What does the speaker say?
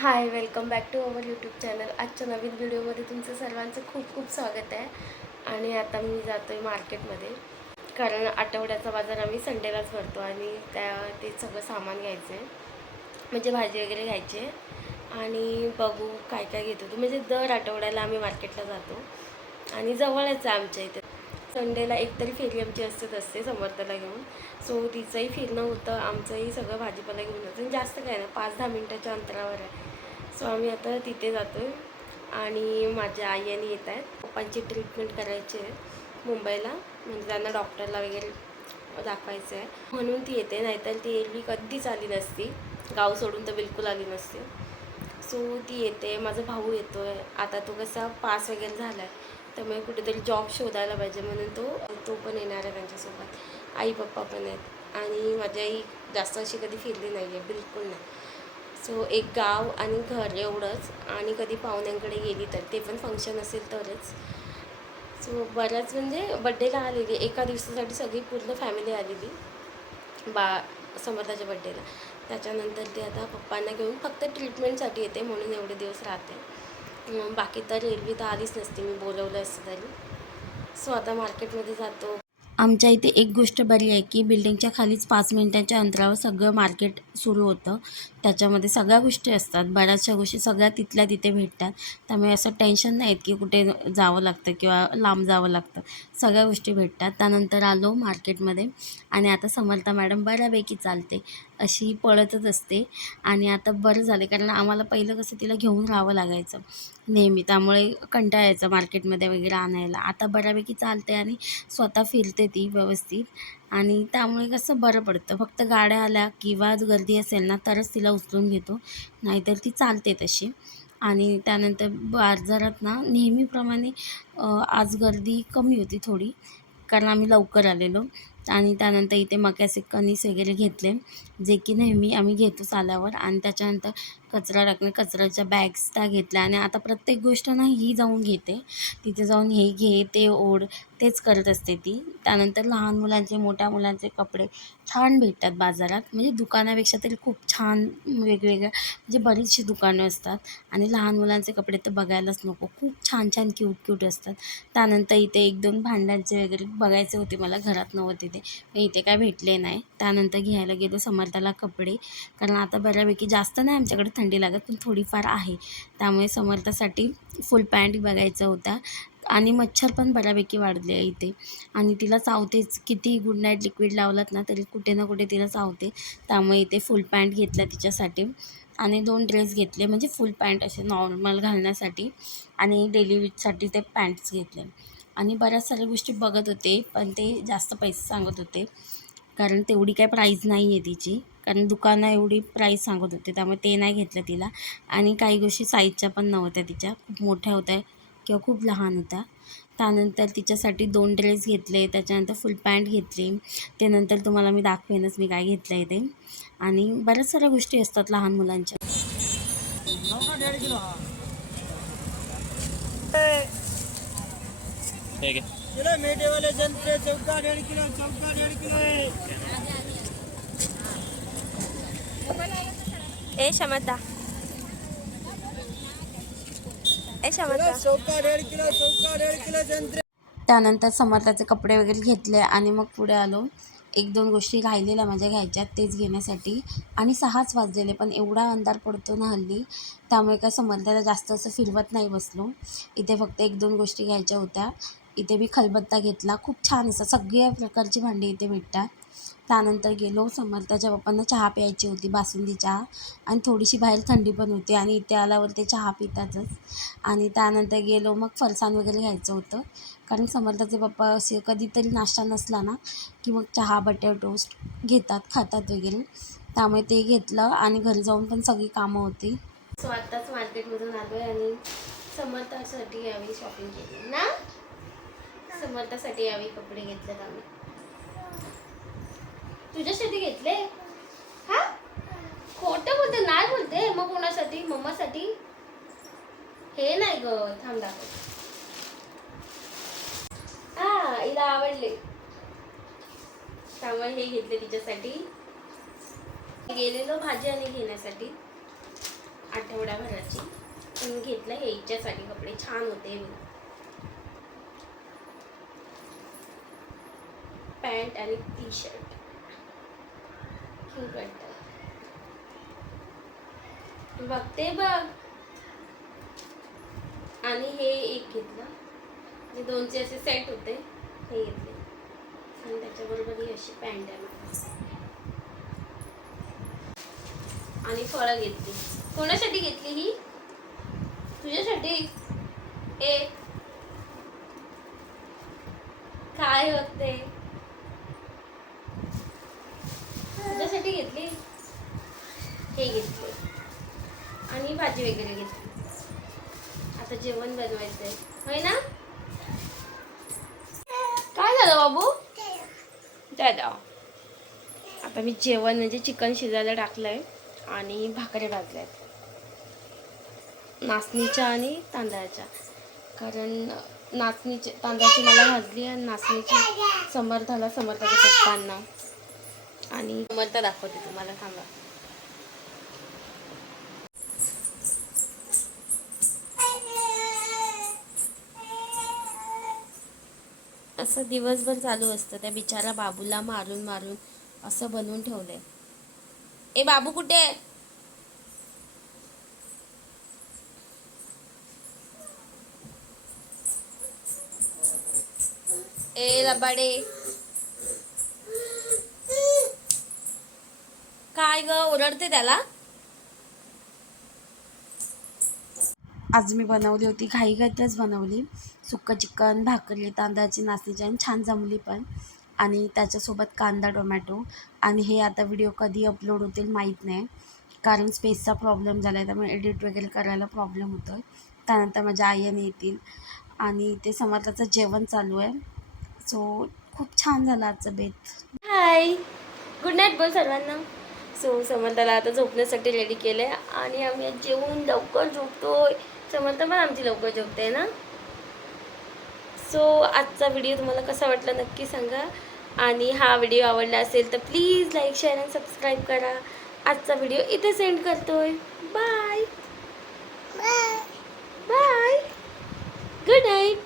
Hi welcome back to our YouTube channel आजच्या नवीन व्हिडिओमध्ये तुमचं सर्वांचं खूप खूप स्वागत आहे. आणि आता मी जातो आहे मार्केटमध्ये कारण आठवड्याचा बाजार आम्ही संडेलाच भरतो आणि त्या ते सगळं सामान घ्यायचं आहे म्हणजे भाजी वगैरे घ्यायची. आहे आणि बघू काय काय घेतो तो. म्हणजे दर आठवड्याला आम्ही मार्केटला जातो. आणि जवळच आहे आमच्या इथे. संडेला एकतरी फेरी आमची असतेच असते समर्थला घेऊन. सो तिचंही फिरणं होतं. आमचंही सगळं भाजीपाला घेऊन जातं. जास्त काय ना पाच दहा मिनटाच्या अंतरावर आहे. सो आम्ही आता तिथे जातो आहे आणि माझ्या आई आणि येत आहेत. पप्पांची ट्रीटमेंट करायची आहे मुंबईला. म्हणजे त्यांना डॉक्टरला वगैरे दाखवायचं आहे. म्हणून ती येते. नाहीतर ती एरवी कधीच आली नसती. गाव सोडून तर बिलकुल आली नसती. सो ती येते. माझा भाऊ येतो आहे आता तो कसा पास वगैरे झाला आहे त्यामुळे कुठेतरी जॉब शोधायला पाहिजे. म्हणून तो तो पण येणार आहे त्यांच्यासोबत. आई पप्पा पण आहेत. आणि माझी आई जास्त अशी कधी फिरली नाही आहे बिलकुल नाही. सो एक गाव आणि घर एवढंच आणि कधी पाहुण्यांकडे गेली तर ते पण फंक्शन असेल तरच. सो बऱ्याच म्हणजे बड्डेला आलेली एका दिवसासाठी सगळी पूर्ण फॅमिली आलेली. बा समर्थाच्या बड्डेला त्याच्यानंतर ते आता पप्पांना घेऊन फक्त ट्रीटमेंटसाठी येते म्हणून एवढे दिवस राहते. बाकी तर रेल्वे तर आलीच नसते मी बोलवलं असतं तरी. सो आता मार्केटमध्ये जातो. आमच्या इथे एक गोष्ट बरी आहे की बिल्डिंगच्या खालीच पाच मिनिटांच्या अंतरावर सगळं मार्केट सुरू होतं. त्याच्यामध्ये सगळ्या गोष्टी असतात. बऱ्याचशा गोष्टी सगळ्या तिथल्या तिथे भेटतात. त्यामुळे असं टेन्शन नाही की कुठे जावं लागतं किंवा लांब जावं लागतं. सगळ्या गोष्टी भेटतात. त्यानंतर आलो मार्केटमध्ये आणि आता समर्था मॅडम बऱ्यापैकी चालते. अशी पळतच असते. आणि आता बरं झालं. कारण आम्हाला पहिलं कसं तिला घेऊन राहावं लागायचं. नेहमी त्यामुळे कंटाळा यायचा मार्केटमध्ये वगैरे आणायला. आता बऱ्यापैकी चालते आणि स्वतः फिरते ती व्यवस्थित. आणि त्यामुळे कसं बरं पडतं. फक्त गाड्या आल्या किंवा गर्दी असेल ना तरच तिला उचलून घेतो. नाहीतर ती चालते तशी. आणि त्यानंतर बाजारात ना नेहमीप्रमाणे आज गर्दी कमी होती थोडी. कारण आम्ही लवकर आलेलो. आणि त्यानंतर इथे मक्याचे कणीस वगैरे घेतले जे की नेहमी आम्ही घेतोच आल्यावर आणि त्याच्यानंतर कचरा टाकणे कचऱ्याच्या बॅग्स त्या घेतल्या. आणि आता प्रत्येक गोष्ट ना ही जाऊन घेते. तिथे जाऊन हे घे ते ओढ तेच करत असते ती. त्यानंतर लहान मुलांचे मोठ्या मुलांचे कपडे छान भेटतात बाजारात. म्हणजे दुकानापेक्षा तरी खूप छान वेगवेगळ्या म्हणजे बरीचशी दुकानं असतात. आणि लहान मुलांचे कपडे तर बघायलाच नको. खूप छान छान क्यूट क्यूट असतात. त्यानंतर इथे एक दोन भांड्यांचे वगैरे बघायचे होते मला. घरात नव्हते ते पण इथे काय भेटले नाही. त्यानंतर घ्यायला गेलो समर्थाला कपडे. कारण आता बऱ्यापैकी जास्त नाही आमच्याकडे थंडी लागत पण थोडीफार आहे. त्यामुळे समर्थासाठी फुल पॅन्ट बघायचा होता. आणि मच्छर पण बऱ्यापैकी वाढले आहे इथे. आणि तिला चावतेच. किती गुड नाईट लिक्विड लावलात ना तरी कुठे ना कुठे तिला चावते. त्यामुळे इथे फुल पॅन्ट घेतला तिच्यासाठी. आणि दोन ड्रेस घेतले म्हणजे फुल पॅन्ट असे नॉर्मल घालण्यासाठी. आणि डेली यूजसाठी ते पॅन्ट्स घेतले. आणि बऱ्याच साऱ्या गोष्टी बघत होते पण ते जास्त पैसे सांगत होते. कारण तेवढी काय प्राईज नाही आहे तिची. कारण दुकानं एवढी प्राईस सांगत होते त्यामुळे ते नाही घेतलं तिला. आणि काही गोष्टी साईजच्या पण नव्हत्या तिच्या. खूप मोठ्या होत्या किंवा खूप लहान होत्या. त्यानंतर तिच्यासाठी दोन ड्रेस घेतले त्याच्यानंतर फुल पॅन्ट घेतली. ते नंतर तुम्हाला मी दाखवेनच मी काय घेतलं आहे ते. आणि बऱ्याच साऱ्या गोष्टी असतात लहान मुलांच्या. ठीक है किलो मीठे वाले संतरे चौका डेढ़ किलो चौका डेढ़ किलो है ए शमता ए शमता चौका डेढ़ किलो चौका डेढ़ किलो संतरे त्यानंतर समर्थाचे कपडे वगैरे घेतले आणि मग पुढे आलो. एक दोन गोष्टी राहिलेल्या माझ्या घ्यायच्यात तेच घेण्यासाठी. आणि सहाच वाजलेले पण एवढा अंधार पडतो ना हल्ली त्यामुळे काय समर्थाला जास्त असं फिरवत नाही बसलो. इथे फक्त एक दोन गोष्टी घ्यायच्या होत्या. इथे मी खलबत्ता घेतला. खूप छान असा सगळ्या प्रकारची भांडी इथे भेटतात. त्यानंतर गेलो समर्थाच्या पप्पांना चहा प्यायची होती बासुंदी चहा आणि थोडीशी बाहेर थंडी पण होती आणि इथे आल्यावर ते चहा पितातच. आणि त्यानंतर गेलो मग फरसाण वगैरे घ्यायचं होतं. कारण समर्थाचे पप्पा असे कधीतरी नाश्ता नसला ना की मग चहा बटर टोस्ट घेतात खातात वगैरे. त्यामुळे ते घेतलं आणि घरी जाऊन पण सगळी कामं होती. सो आत्ताच मार्केटमधून आलो आहे आणि समर्थासाठी यावेळी शॉपिंग केली. ना? समर्थासाठी यावेळी कपडे घेतलेत आम्ही. तुझ्यासाठी घेतले? हा? खोटं बोलते नाही बोलते. मग कोणासाठी? मम्मासाठी? हे नाही ग थांब दाखव. हा हिला आवडले. त्यामुळे हे घेतले तिच्यासाठी. गेलेलो भाजी आणि घेण्यासाठी. आठवड्याभराची पण घेतलं हिच्यासाठी कपडे. छान होते. पॅन्ट आणि टी शर्ट क्यूट वाटतं बघते बघ. आणि हे एक घेतलं. जे दोनचे असे सेट होते. हे घेतले. आणि त्याच्याबरोबर ही अशी पॅन्ट आहे आणि फळं घेतली. कोणासाठी घेतली ही? तुझ्यासाठी? ए. काय बघते? तुझ्यासाठी घेतली? हे घेतले. आणि भाजी वगैरे घेतली. आता जेवण बनवायचंय. होय ना? काय झालं बाबू? दादा आता मी जेवण म्हणजे चिकन शिजायला टाकलंय आणि भाकरी भाजल्या नाचणीच्या आणि तांदळाच्या. कारण नाचणीचे तांदळाची मला भाजली आणि नाचणीची समर्थाला समर्थाच्या पप्पांना. आणि समर्थ दाखवते तुम्हाला थांबा. असं दिवसभर चालू असतं त्या बिचारा बाबूला मारून मारून असं बनवून ठेवलंय. ए बाबू कुठे? ए लबाडे काय ग ओरडते त्याला. आज मी बनवली होती घाई घाईतच बनवली. सुक्क चिकन भाकरी तांदळाची नाचणीची आणि छान जमली पण. आणि त्याच्यासोबत कांदा टोमॅटो. आणि हे आता व्हिडिओ कधी अपलोड होतील माहीत नाही. कारण स्पेसचा प्रॉब्लेम झाला आहे त्यामुळे एडिट वगैरे करायला प्रॉब्लेम होतो आहे त्यानंतर माझ्या आईने येतील. आणि ते समर्थाचं जेवण चालू आहे. सो खूप छान झालं आजचं बेत. हाय गुड नाईट बोल सर्वांना. सो समर्थाला आता झोपण्यासाठी रेडी केलं आहे आणि आम्ही जेवून लवकर झोपतोय. समर्थ पण आमची लवकर झोपते ना? सो आजचा व्हिडिओ तुम्हाला कसा वाटला नक्की सांगा. आणि हा व्हिडिओ आवडला असेल तर प्लीज लाईक शेअर आणि सबस्क्राईब करा. आजचा व्हिडिओ इथे सेंड करतोय. Bye bye good night